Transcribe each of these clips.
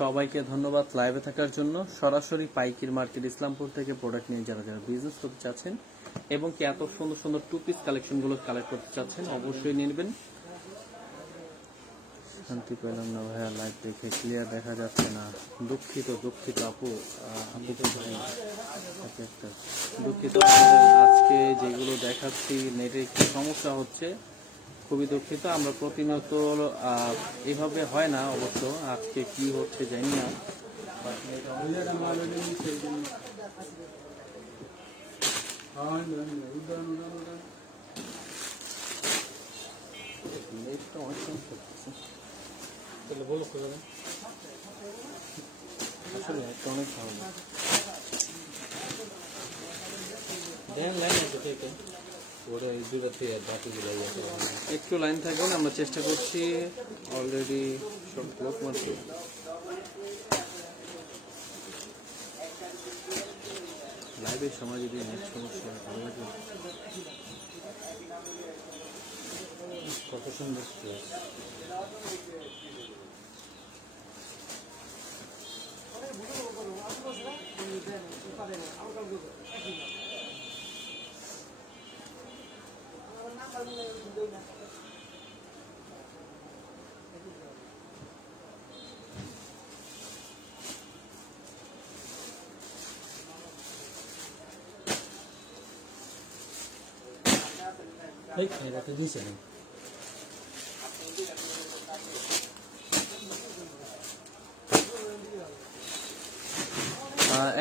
সবাইকে ধন্যবাদ লাইভে থাকার জন্য। সরাসরি পাইকির মার্কেট ইসলামপুর থেকে প্রোডাক্ট নিয়ে যারা যারা বিজনেস করতে চাচ্ছেন এবং কি এত সুন্দর সুন্দর টু পিস কালেকশনগুলো কালেক্ট করতে চাচ্ছেন অবশ্যই নিয়ে নেবেন। শান্তি পেলাম না ভাইয়া, লাইভ দেখে ক্লিয়ার দেখা যাচ্ছে না। দুঃখিত আপু ভাই, একটা দুঃখিত। আজকে যেগুলো দেখাচ্ছি নেটে একটু সমস্যা হচ্ছে, খুবই দুঃখিত। আমরা প্রতিনিয়ত এভাবে হয় না অবশ্য, আজকে কি হচ্ছে জানি না। আসলে একটা অনেক ভালো একটু লাইন থাকবেন, আমরা চেষ্টা করছি। অলরেডি সব লোক মাত্র লাইভের সময় যদি নেট সমস্যা ভালো লাগে। কত সুন্দর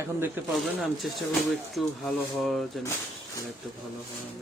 এখন দেখতে পারবেন। আমি চেষ্টা করবো একটু ভালো হওয়ার যেন, একটু ভালো হওয়ার।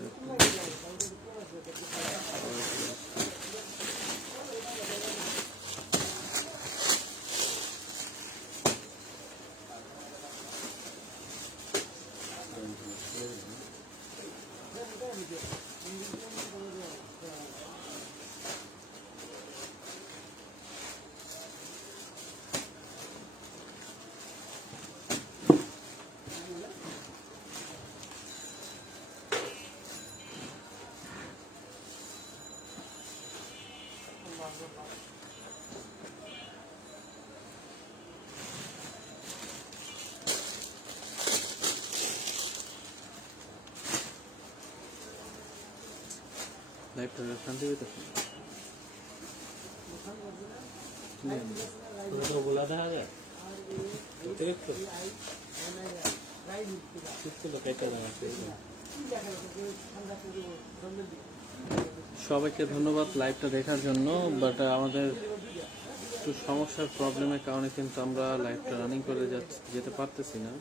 লাইভটা শান্তি পেতেছে বলা দেখা যায়। সবাইকে ধন্যবাদ লাইভটা দেখার জন্য। বাট আমাদের একটু সমস্যার প্রবলেমের কারণে কিন্তু আমরা লাইভটা রানিং করে যেতে পারতেছি না।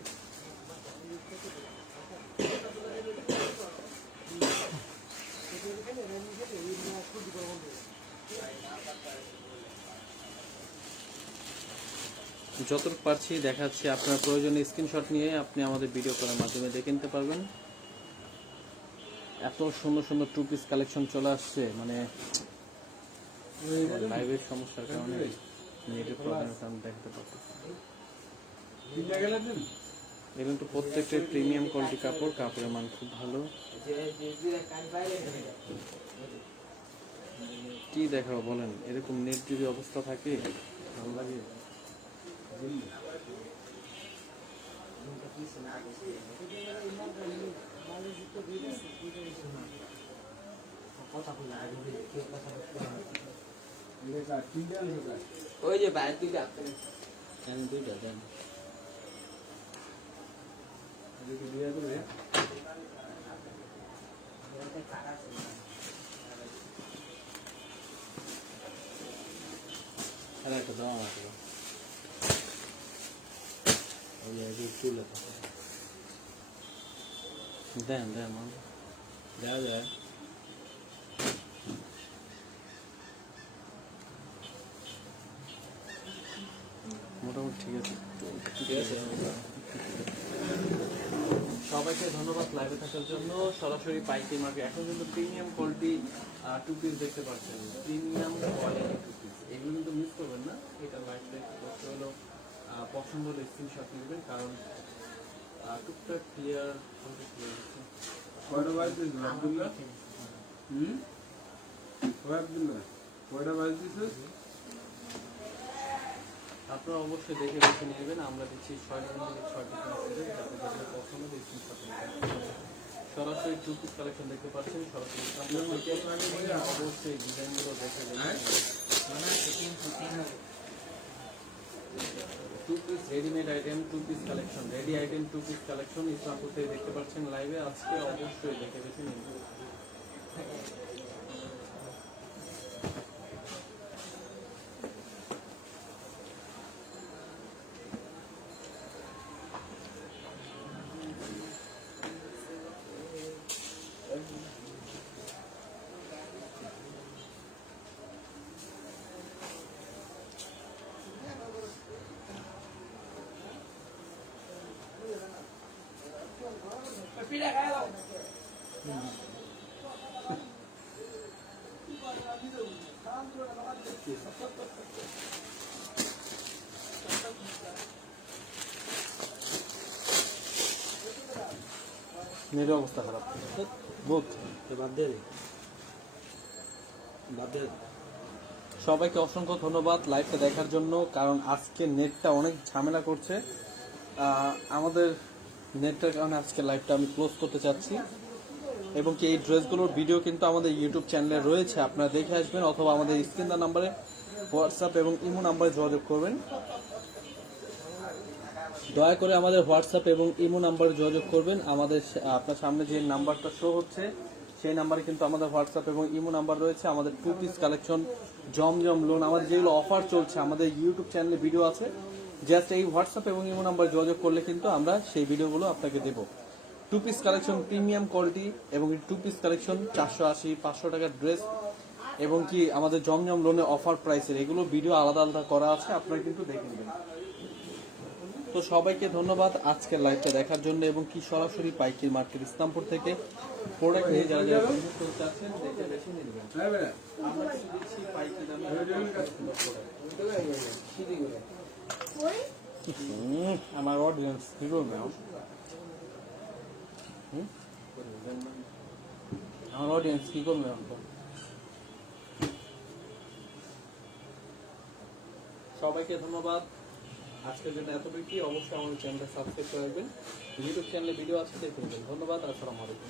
যতটুকু পারছি দেখাচ্ছি। আপনার প্রয়োজনে স্ক্রিনশট নিয়ে আপনি আমাদের ভিডিও কলের মাধ্যমে দেখে নিতে পারবেন। এত সুন্দর সুন্দর টু পিস কালেকশন চলে আসছে, মানে লাইভের সমস্যার কারণে নেটের প্রবলেমের কারণে দেখাতে পারতেছি। এগুলো তো প্রত্যেকটা প্রিমিয়াম কোয়ালিটি কাপড়, কাপড়ের মান খুব ভালো। কি দেখাবো বলেন, এরকম নেট যদি অবস্থা থাকে ভালো লাগে। ওই যে বাইরে দুইটা আমি দুইটা দেন আর একটা দাম আছে দেন দেন দেওয়া যায়। মোটামুটি ঠিক আছে। সবাইকে ধন্যবাদ লাইভে থাকার জন্য। সরাসরি পাইকারি মার্কেট এখন কিন্তু প্রিমিয়াম কোয়ালিটি টু পিস দেখতে পাচ্ছেন। প্রিমিয়াম কোয়ালিটি টু পিস, এগুলো কিন্তু মিস করবেন না। এটা লাইভটা করতে হলো পছন্দ হলে স্ক্রিনশট নেবেন, কারণ টুকটাক ক্লিয়ার আপনারা অবশ্যই দেখে বেছে নেবেন। আমরা দিচ্ছি 6টা থেকে 6টা পিস, যাতে যেটা পছন্দ হয় স্ক্রিনশট নিতে। সরাসরি টু পিস কালেকশন দেখতে পাচ্ছেন, সরাসরি অবশ্যই ডিজাইনগুলো দেখে two piece readymade item, two piece collection, ready item two piece collection Islampur থেকে দেখতে পাচ্ছেন লাইভে। আজকে অবশ্যই দেখে বেছে নিন। নেটের অবস্থা খারাপ, বুথ বাদ দিয়ে দে, বাদ দিয়ে দে। সবাইকে অসংখ্য ধন্যবাদ লাইভটা দেখার জন্য, কারণ আজকে নেটটা অনেক ঝামেলা করছে। আমাদের নেটটার কারণে আজকে লাইভটা আমি ক্লোজ করতে চাচ্ছি। এবং কি এই ড্রেসগুলোর ভিডিও কিন্তু আমাদের ইউটিউব চ্যানেলে রয়েছে, আপনারা দেখে আসবেন, অথবা আমাদের স্ক্রিন দেওয়া নাম্বারে হোয়াটসঅ্যাপ এবং ইমো নাম্বারে যোগাযোগ করবেন। দয়া করে আমাদের হোয়াটসঅ্যাপ এবং ইমো নাম্বারে যোগাযোগ করবেন। আমাদের আপনার সামনে যে নাম্বারটা শো হচ্ছে সেই নাম্বারে কিন্তু আমাদের হোয়াটসঅ্যাপ এবং ইমো নাম্বার রয়েছে। আমাদের টু পিস কালেকশন, জমজম লোন, আমাদের যেগুলো অফার চলছে আমাদের ইউটিউব চ্যানেলে ভিডিও আছে। জাস্ট এই হোয়াটসঅ্যাপ এবং ইমো নাম্বার যোগাযোগ করলে কিন্তু আমরা সেই ভিডিওগুলো আপনাকে দেবো। Two piece collection premium quality, এবং টু পিস কালেকশন 480, 500 টাকার ড্রেস, এবং কি আমাদের জমজম লোনের অফার প্রাইসের এগুলো ভিডিও আলাদা আলাদা করা আছে, আপনারা কিন্তু দেখে নেবেন। তো সবাইকে ধন্যবাদ আজকের লাইভটা দেখার জন্য, এবং কি সরাসরি পাইকারি মার্কেট ইসলামপুর থেকে প্রোডাক্ট নিয়ে যারা যারা বিজনেস করতে চাচ্ছেন দেখে বেছে নিয়ে নেবেন। আমরা কিন্তু দিচ্ছি পাইকারি দামে আমার অডিয়েন্স কি করবে, আমার অডিয়েন্স কি করবে? সবাইকে ধন্যবাদ আজকের জন্য এতটুকু। অবশ্যই আমাদের চ্যানেলটা সাবস্ক্রাইব করে রাখবেন, ইউটিউব চ্যানেলে ভিডিও আছে দেখে নেবেন। ধন্যবাদ, আসসালামু আলাইকুম।